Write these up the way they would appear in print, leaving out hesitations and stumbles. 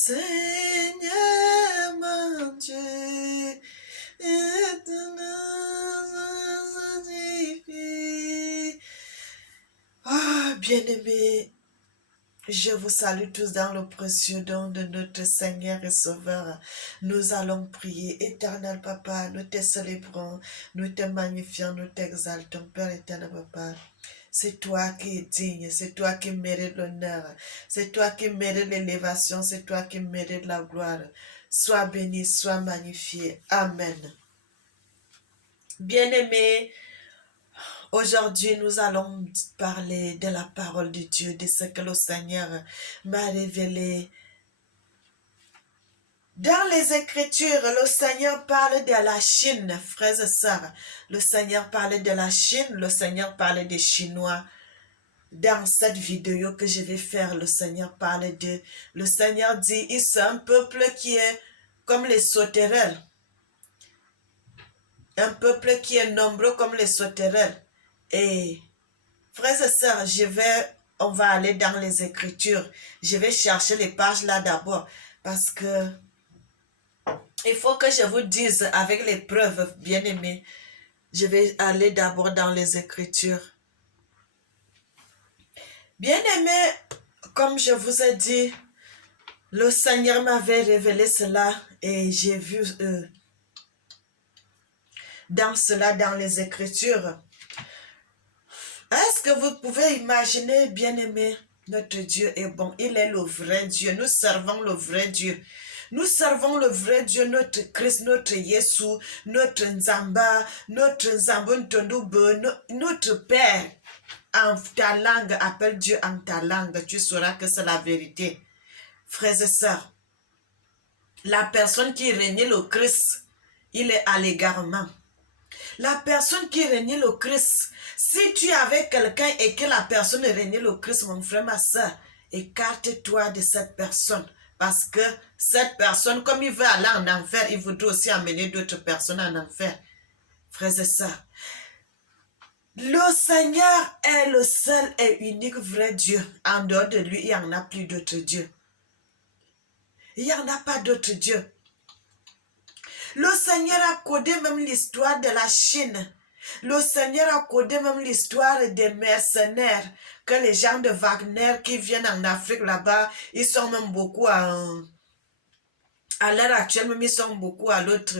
Seigneur mon Dieu, et bien-aimés, je vous salue tous dans le précieux nom de notre Seigneur et Sauveur. Nous allons prier. Éternel Papa, nous te célébrons, nous te magnifions, nous t'exaltons, Père éternel Papa. C'est toi qui es digne, c'est toi qui mérites l'honneur, c'est toi qui mérites l'élévation, c'est toi qui mérites la gloire. Sois béni, sois magnifié. Amen. Bien-aimés, aujourd'hui nous allons parler de la parole de Dieu, de ce que le Seigneur m'a révélé. Dans les Écritures, le Seigneur parle de la Chine, frères et sœurs. Le Seigneur parle de la Chine, le Seigneur parle des Chinois. Dans cette vidéo que je vais faire, le Seigneur parle de... Le Seigneur dit, ils sont un peuple qui est comme les sauterelles. Un peuple qui est nombreux comme les sauterelles. Et, frères et sœurs, on va aller dans les Écritures. Je vais chercher les pages là d'abord. Parce que il faut que je vous dise avec les preuves, bien-aimés. Je vais aller d'abord dans les Écritures. Bien-aimés, comme je vous ai dit, le Seigneur m'avait révélé cela et j'ai vu dans les Écritures. Est-ce que vous pouvez imaginer, bien-aimé, notre Dieu est bon. Il est le vrai Dieu. Nous servons le vrai Dieu. Nous servons le vrai Dieu, notre Christ, notre Jésus, notre Nzamba, notre Nzambontondoube, notre Père. En ta langue, appelle Dieu en ta langue. Tu sauras que c'est la vérité. Frères et sœurs, la personne qui règne le Christ, il est à l'égarement. La personne qui règne le Christ, si tu es avec quelqu'un et que la personne règne le Christ, mon frère, ma soeur, écarte-toi de cette personne. Parce que cette personne, comme il veut aller en enfer, il voudrait aussi amener d'autres personnes en enfer. Frères et sœurs, le Seigneur est le seul et unique vrai Dieu. En dehors de lui, il n'y en a plus d'autres dieux. Il n'y en a pas d'autres dieux. Le Seigneur a codé même l'histoire de la Chine. Le Seigneur a codé même l'histoire des mercenaires, que les gens de Wagner qui viennent en Afrique là-bas, ils sont même beaucoup à l'heure actuelle, même ils sont beaucoup à l'autre,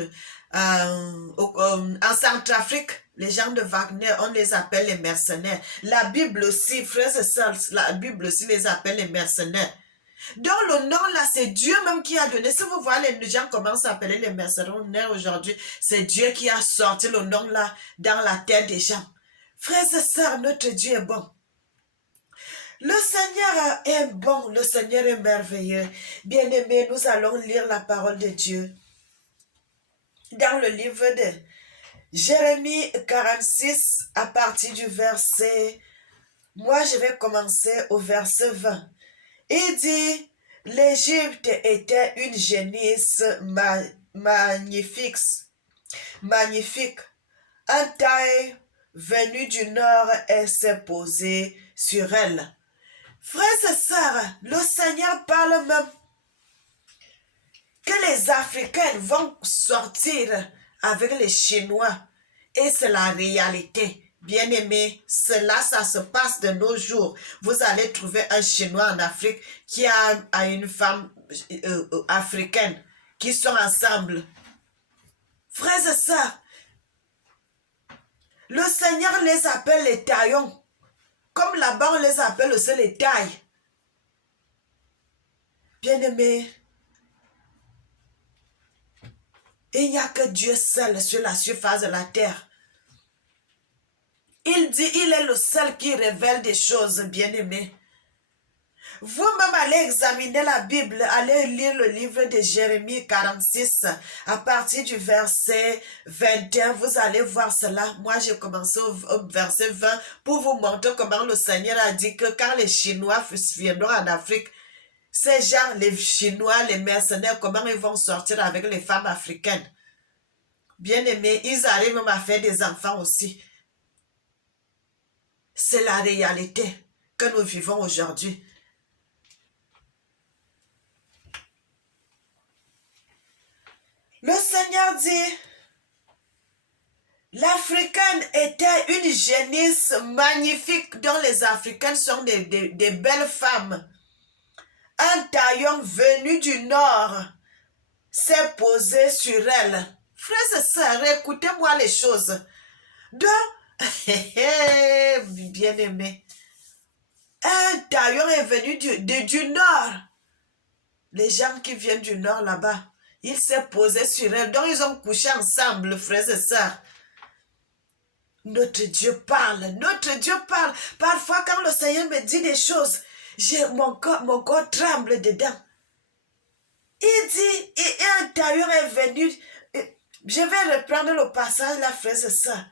en Centrafrique. Les gens de Wagner, on les appelle les mercenaires. La Bible aussi, frères et sœurs, la Bible aussi les appelle les mercenaires. Donc le nom là, c'est Dieu même qui a donné. Si vous voyez, les gens commencent à appeler les mercenaires aujourd'hui, c'est Dieu qui a sorti le nom là dans la tête des gens. Frères et sœurs, notre Dieu est bon. Le Seigneur est bon, le Seigneur est merveilleux. Bien-aimés, nous allons lire la parole de Dieu dans le livre de Jérémie 46 à partir du verset... Moi, je vais commencer au verset 20. Il dit, l'Égypte était une génisse magnifique, un taille venu du nord et s'est posé sur elle. Frères et sœurs, le Seigneur parle même que les Africains vont sortir avec les Chinois. Et c'est la réalité. Bien-aimés, cela, ça se passe de nos jours. Vous allez trouver un Chinois en Afrique qui a une femme africaine qui sont ensemble. Frères et sœurs, le Seigneur les appelle les taillons. Comme là-bas, on les appelle aussi les tailles. Bien-aimés, il n'y a que Dieu seul sur la surface de la terre. Il dit, il est le seul qui révèle des choses, bien-aimés. Vous-même allez examiner la Bible, allez lire le livre de Jérémie 46, à partir du verset 21, vous allez voir cela. Moi, j'ai commencé au verset 20 pour vous montrer comment le Seigneur a dit que quand les Chinois viendront en Afrique, ces gens, les Chinois, les mercenaires, comment ils vont sortir avec les femmes africaines. Bien-aimés, ils arrivent même à faire des enfants aussi. C'est la réalité que nous vivons aujourd'hui. dit, l'Africaine était une génisse magnifique dont les Africaines sont des belles femmes. Un taillon venu du nord s'est posé sur elle. Frères et sœurs, écoutez-moi les choses. Donc, bien-aimé, un taillon est venu du nord. Les gens qui viennent du nord là-bas, il s'est posé sur elle. Donc, ils ont couché ensemble, frères et sœurs. Notre Dieu parle, notre Dieu parle. Parfois, quand le Seigneur me dit des choses, mon corps tremble dedans. Il dit, et un tailleur est venu. Je vais reprendre le passage là, frères et sœurs.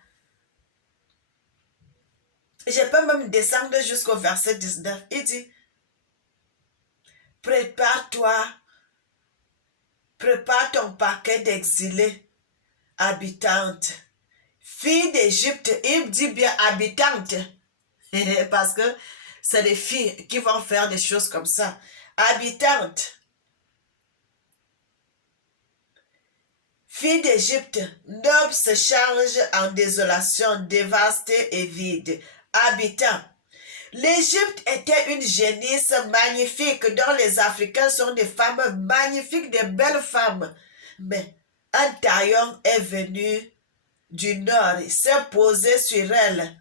Je peux même descendre jusqu'au verset 19. Il dit, prépare-toi, prépare ton paquet d'exilés, habitantes. Fille d'Égypte, il dit bien habitante. Parce que c'est les filles qui vont faire des choses comme ça. Habitante. Fille d'Égypte, Nob se change en désolation, dévastée et vide. Habitant. L'Égypte était une génisse magnifique dont les Africains sont des femmes magnifiques, des belles femmes. Mais un taillon est venu du nord, s'est posé sur elle.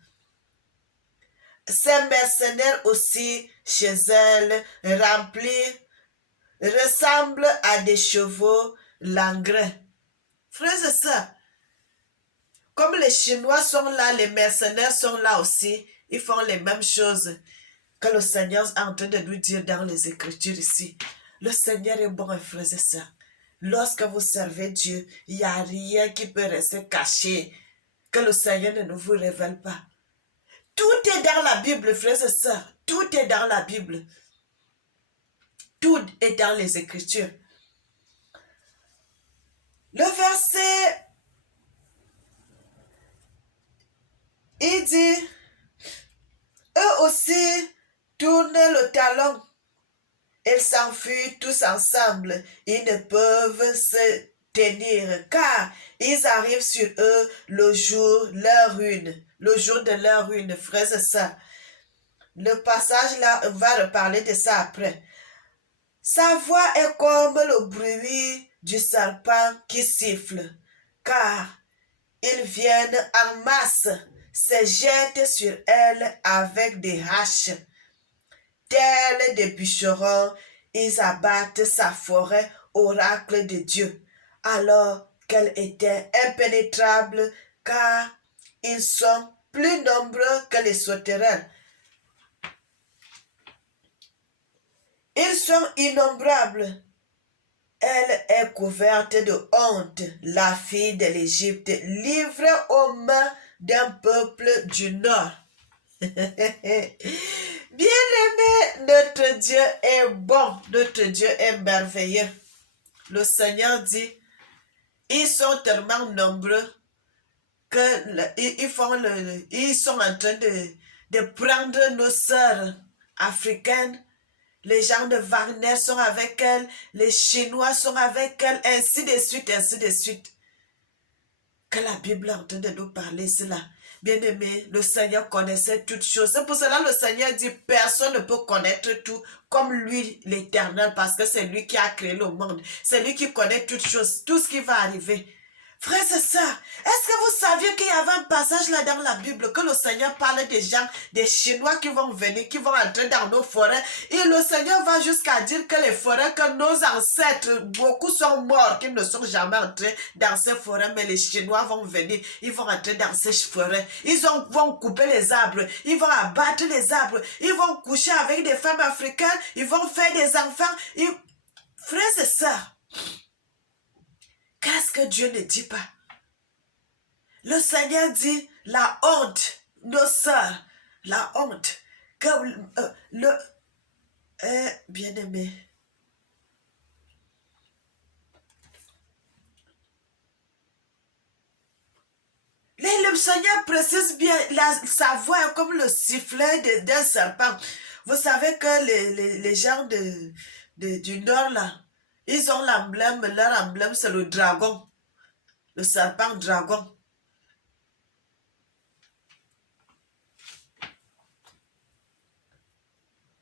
Ces mercenaires aussi chez elle, remplis, ressemblent à des chevaux langreux. Frères et sœurs, comme les Chinois sont là, les mercenaires sont là aussi, ils font les mêmes choses que le Seigneur est en train de nous dire dans les Écritures ici. Le Seigneur est bon, frères et sœurs. Lorsque vous servez Dieu, il n'y a rien qui peut rester caché, que le Seigneur ne vous révèle pas. Tout est dans la Bible, frères et sœurs. Tout est dans la Bible. Tout est dans les Écritures. Le verset, il dit, eux aussi tournent le talon. Ils s'enfuient tous ensemble. Ils ne peuvent se tenir car ils arrivent sur eux le jour de leur ruine. Le jour de leur ruine, frères et sœurs. Le passage là, on va reparler de ça après. Sa voix est comme le bruit du serpent qui siffle, car ils viennent en masse, se jettent sur elle avec des haches. Tels des bûcherons, ils abattent sa forêt, oracle de Dieu, alors qu'elle était impénétrable, car ils sont plus nombreux que les sauterelles. Ils sont innombrables. Elle est couverte de honte, la fille de l'Égypte, livrée aux mains d'un peuple du Nord. Bien-aimé, notre Dieu est bon, notre Dieu est merveilleux. Le Seigneur dit, ils sont tellement nombreux que ils sont en train de prendre nos sœurs africaines. Les gens de Wagner sont avec elle, les Chinois sont avec elle, ainsi de suite, ainsi de suite. Que la Bible est en train de nous parler cela. Bien-aimé, le Seigneur connaissait toutes choses. C'est pour cela que le Seigneur dit, personne ne peut connaître tout comme lui, l'Éternel, parce que c'est lui qui a créé le monde. C'est lui qui connaît toutes choses, tout ce qui va arriver. Frères et sœurs, est-ce que vous saviez qu'il y avait un passage là dans la Bible que le Seigneur parle des gens, des Chinois qui vont venir, qui vont entrer dans nos forêts, et le Seigneur va jusqu'à dire que les forêts, que nos ancêtres, beaucoup sont morts, qui ne sont jamais entrés dans ces forêts, mais les Chinois vont venir, ils vont entrer dans ces forêts, vont couper les arbres, ils vont abattre les arbres, ils vont coucher avec des femmes africaines, ils vont faire des enfants. Frères et sœurs, qu'est-ce que Dieu ne dit pas? Le Seigneur dit la honte, nos sœurs, la honte, que bien-aimé. Le Seigneur précise bien, sa voix est comme le sifflet d'un serpent. Vous savez que les gens du Nord là, ils ont l'emblème, leur emblème c'est le dragon. le serpent dragon.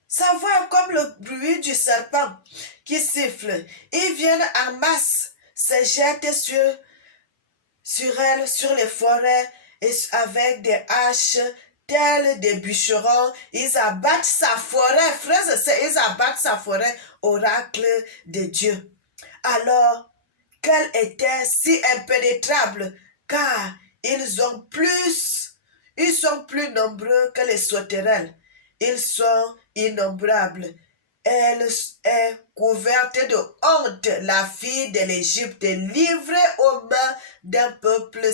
Sa voix est comme le bruit du serpent qui siffle. Ils viennent en masse, se jettent sur elle, sur les forêts, et avec des haches, tels des bûcherons. Ils abattent sa forêt, frères et sœurs, ils abattent sa forêt, oracle de Dieu. Alors, qu'elle était si impénétrable, car ils sont plus nombreux que les sauterelles. Ils sont innombrables. Elle est couverte de honte, la fille de l'Égypte, livrée aux mains d'un peuple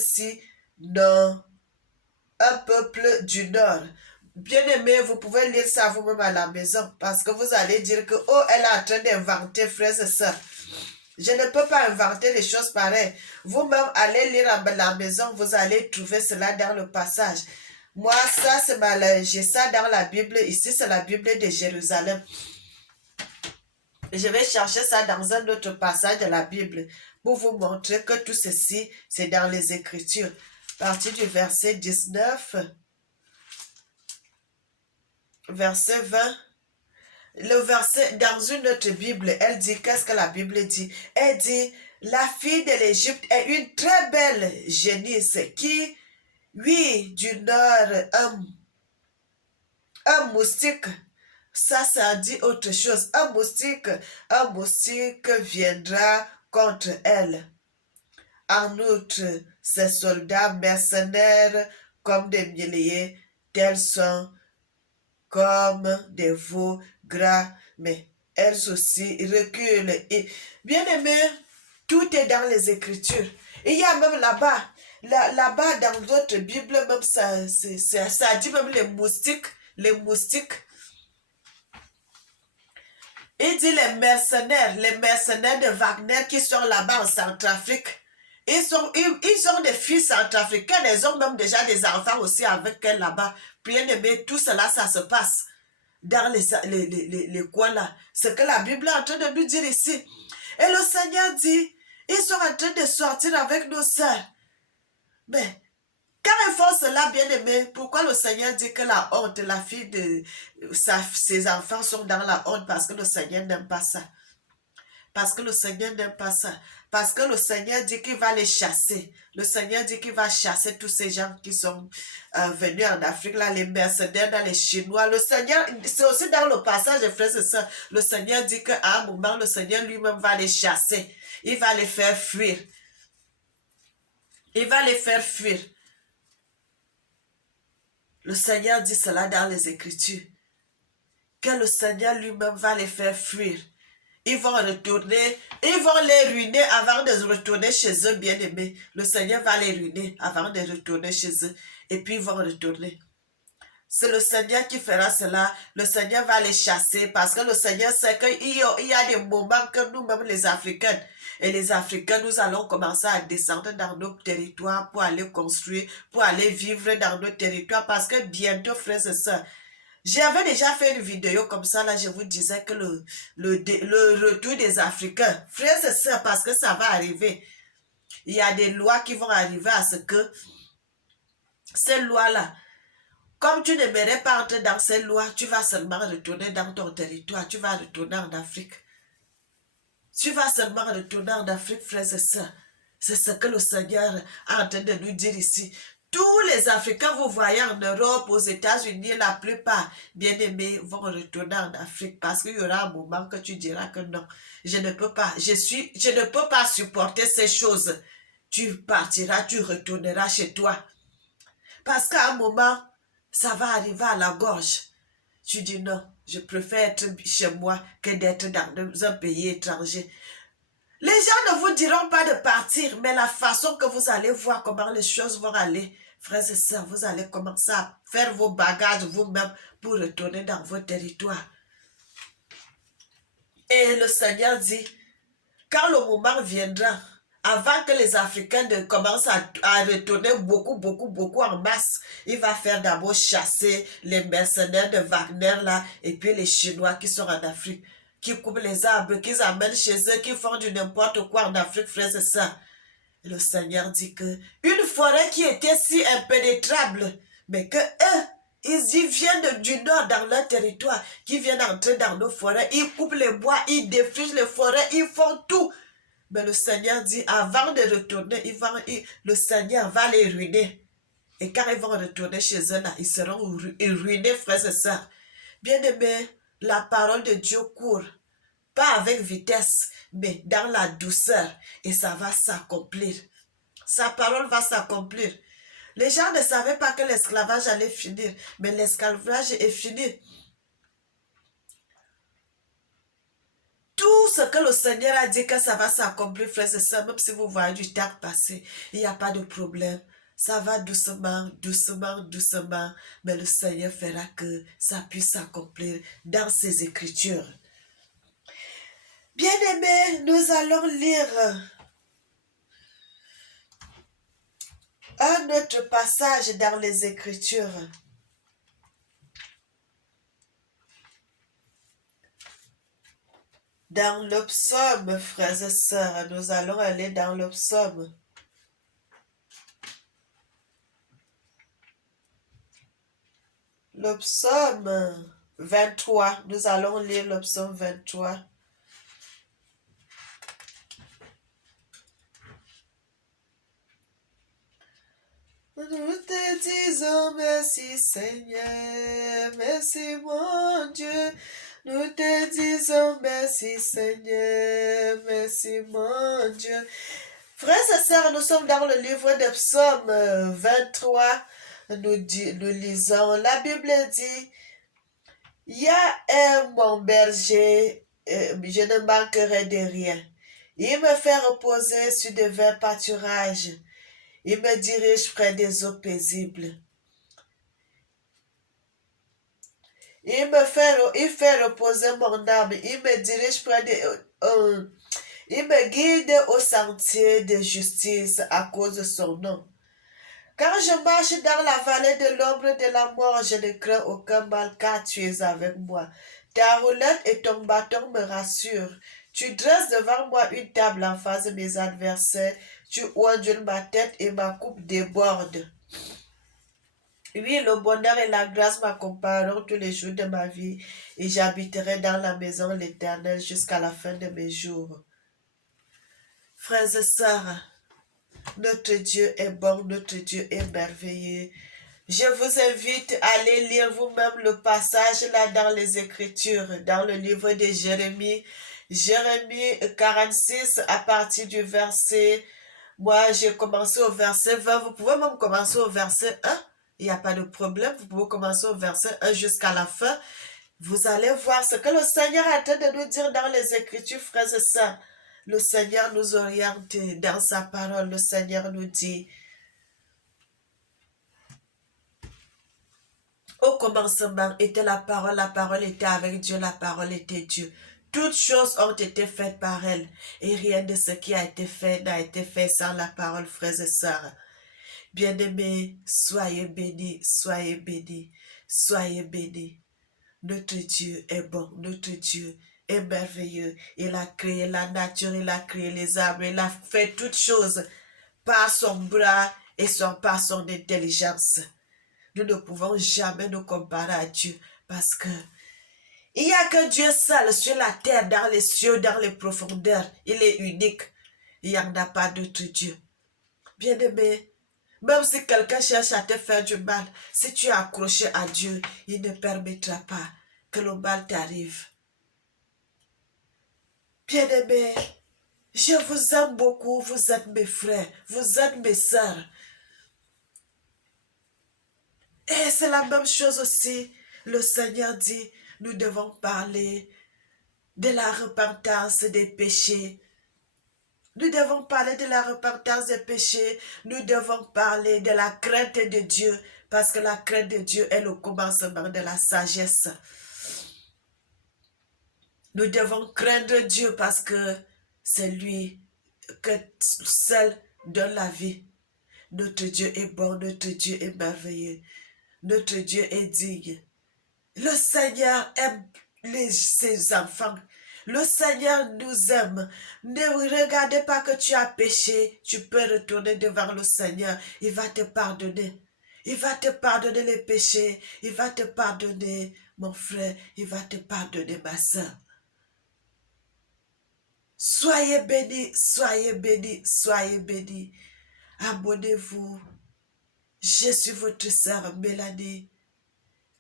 non, un peuple du Nord. Bien-aimé, vous pouvez lire ça vous-même à la maison, parce que vous allez dire que, oh, elle est en train d'inventer, frères et sœurs. Je ne peux pas inventer des choses pareilles. Vous-même, allez lire à la maison, vous allez trouver cela dans le passage. Moi, ça, j'ai ça dans la Bible. Ici, c'est la Bible de Jérusalem. Je vais chercher ça dans un autre passage de la Bible pour vous montrer que tout ceci, c'est dans les Écritures. À partir du verset 19, verset 20. Le verset, dans une autre Bible, elle dit, qu'est-ce que la Bible dit? Elle dit, la fille de l'Égypte est une très belle génisse qui, oui, du nord, un moustique, ça dit autre chose. Un moustique viendra contre elle. En outre, ces soldats mercenaires comme des milliers, tels sont comme des veaux gras, mais elles aussi reculent. Et, bien aimé, tout est dans les Écritures. Et il y a même là-bas dans d'autres Bibles, même ça dit même les moustiques. Il dit les mercenaires de Wagner qui sont là-bas en Centrafrique. Ils sont des filles centrafricaines, elles ont même déjà des enfants aussi avec elles là-bas. Bien aimé, tout cela, ça se passe dans les coins là. C'est que la Bible est en train de nous dire ici. Et le Seigneur dit, ils sont en train de sortir avec nos sœurs. Mais, quand ils font cela, bien aimé, pourquoi le Seigneur dit que la honte, la fille de ses enfants sont dans la honte? Parce que le Seigneur n'aime pas ça. Parce que le Seigneur n'aime pas ça. Parce que le Seigneur dit qu'il va les chasser. Le Seigneur dit qu'il va chasser tous ces gens qui sont venus en Afrique, là, les mercenaires, dans les Chinois. Le Seigneur, c'est aussi dans le passage, frères et sœurs, le Seigneur dit qu'à un moment, le Seigneur lui-même va les chasser. Il va les faire fuir. Il va les faire fuir. Le Seigneur dit cela dans les Écritures. Que le Seigneur lui-même va les faire fuir. Ils vont retourner, ils vont les ruiner avant de retourner chez eux, bien-aimés. Le Seigneur va les ruiner avant de retourner chez eux. Et puis ils vont retourner. C'est le Seigneur qui fera cela. Le Seigneur va les chasser parce que le Seigneur sait qu'il y a des moments que nous-mêmes, les Africains, et les Africains, nous allons commencer à descendre dans nos territoires pour aller construire, pour aller vivre dans nos territoires parce que bientôt, frères et sœurs, j'avais déjà fait une vidéo comme ça, là, je vous disais que le retour des Africains, frères et sœurs, parce que ça va arriver. Il y a des lois qui vont arriver à ce que ces lois-là, comme tu n'aimerais pas entrer dans ces lois, tu vas seulement retourner dans ton territoire, tu vas retourner en Afrique. Tu vas seulement retourner en Afrique, frères et sœurs. C'est ce que le Seigneur est en train de nous dire ici. Tous les Africains, vous voyez en Europe, aux États-Unis, la plupart, bien-aimés, vont retourner en Afrique parce qu'il y aura un moment que tu diras que non, je ne peux pas, je ne peux pas supporter ces choses. Tu partiras, tu retourneras chez toi. Parce qu'à un moment, ça va arriver à la gorge. Tu dis non, je préfère être chez moi que d'être dans un pays étranger. Les gens ne vous diront pas de partir, mais la façon que vous allez voir comment les choses vont aller, frères et sœurs, vous allez commencer à faire vos bagages vous-même pour retourner dans vos territoires. Et le Seigneur dit, quand le moment viendra, avant que les Africains commencent à retourner beaucoup en masse, il va faire d'abord chasser les mercenaires de Wagner là, et puis les Chinois qui sont en Afrique, qui coupent les arbres, qu'ils amènent chez eux, qui font du n'importe quoi en Afrique, frères et sœurs. Le Seigneur dit que une forêt qui était si impénétrable, mais que eux, ils y viennent du nord dans leur territoire, qui viennent entrer dans nos forêts, ils coupent les bois, ils défrichent les forêts, ils font tout. Mais le Seigneur dit, avant de retourner, le Seigneur va les ruiner. Et quand ils vont retourner chez eux, là, ils seront ruinés, frères et sœurs. Bien-aimés, la parole de Dieu court, pas avec vitesse, mais dans la douceur, et ça va s'accomplir. Sa parole va s'accomplir. Les gens ne savaient pas que l'esclavage allait finir, mais l'esclavage est fini. Tout ce que le Seigneur a dit que ça va s'accomplir, frères et sœurs, même si vous voyez du temps passer, il n'y a pas de problème. Ça va doucement, doucement, doucement, mais le Seigneur fera que ça puisse s'accomplir dans ses Écritures. Bien-aimés, nous allons lire un autre passage dans les Écritures. Dans le psaume, frères et sœurs, nous allons aller dans le psaume. Le psaume 23, nous allons lire le psaume 23. Nous te disons merci Seigneur, merci mon Dieu. Nous te disons merci Seigneur, merci mon Dieu. Frères et sœurs, nous sommes dans le livre de Psaume 23. Nous lisons, la Bible dit, il y a mon berger, je ne manquerai de rien. Il me fait reposer sur de verts pâturages. Il me dirige près des eaux paisibles. Il fait reposer mon âme. Il me dirige près des... il me guide au sentier de justice à cause de son nom. Quand je marche dans la vallée de l'ombre de la mort, je ne crains aucun mal car tu es avec moi. Ta roulette et ton bâton me rassurent. Tu dresses devant moi une table en face de mes adversaires. Tu ondules ma tête et ma coupe déborde. Oui, le bonheur et la grâce m'accompagneront tous les jours de ma vie et j'habiterai dans la maison de l'Éternel jusqu'à la fin de mes jours. Frères et sœurs, notre Dieu est bon, notre Dieu est merveilleux. Je vous invite à aller lire vous-même le passage là dans les Écritures, dans le livre de Jérémie. Jérémie 46 à partir du verset... Moi, j'ai commencé au verset 20. Vous pouvez même commencer au verset 1. Il n'y a pas de problème. Vous pouvez commencer au verset 1 jusqu'à la fin. Vous allez voir ce que le Seigneur est en train de nous dire dans les Écritures, frères et sœurs. Le Seigneur nous oriente dans sa parole. Le Seigneur nous dit, au commencement était la parole était avec Dieu, la parole était Dieu. Toutes choses ont été faites par elle, et rien de ce qui a été fait n'a été fait sans la parole, frères et sœurs. Bien-aimés, soyez bénis, soyez bénis, soyez bénis. Notre Dieu est bon, notre Dieu est merveilleux. Il a créé la nature, il a créé les arbres, il a fait toutes choses par son bras et par son intelligence. Nous ne pouvons jamais nous comparer à Dieu parce que il n'y a que Dieu seul sur la terre, dans les cieux, dans les profondeurs. Il est unique. Il n'y en a pas d'autre Dieu. Bien-aimé, même si quelqu'un cherche à te faire du mal, si tu es accroché à Dieu, il ne permettra pas que le mal t'arrive. Bien-aimé, je vous aime beaucoup, vous êtes mes frères, vous êtes mes sœurs. Et c'est la même chose aussi. Le Seigneur dit, nous devons parler de la repentance des péchés. Nous devons parler de la repentance des péchés. Nous devons parler de la crainte de Dieu. Parce que la crainte de Dieu est le commencement de la sagesse. Nous devons craindre Dieu parce que c'est lui que seul donne la vie. Notre Dieu est bon, notre Dieu est merveilleux. Notre Dieu est digne. Le Seigneur aime ses enfants. Le Seigneur nous aime. Ne regardez pas que tu as péché. Tu peux retourner devant le Seigneur. Il va te pardonner. Il va te pardonner les péchés. Il va te pardonner, mon frère. Il va te pardonner, ma soeur. Soyez bénis, soyez bénis, soyez bénis. Abonnez-vous. Je suis votre sœur Mélanie.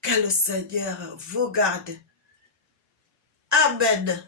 Que le Seigneur vous garde. Amen.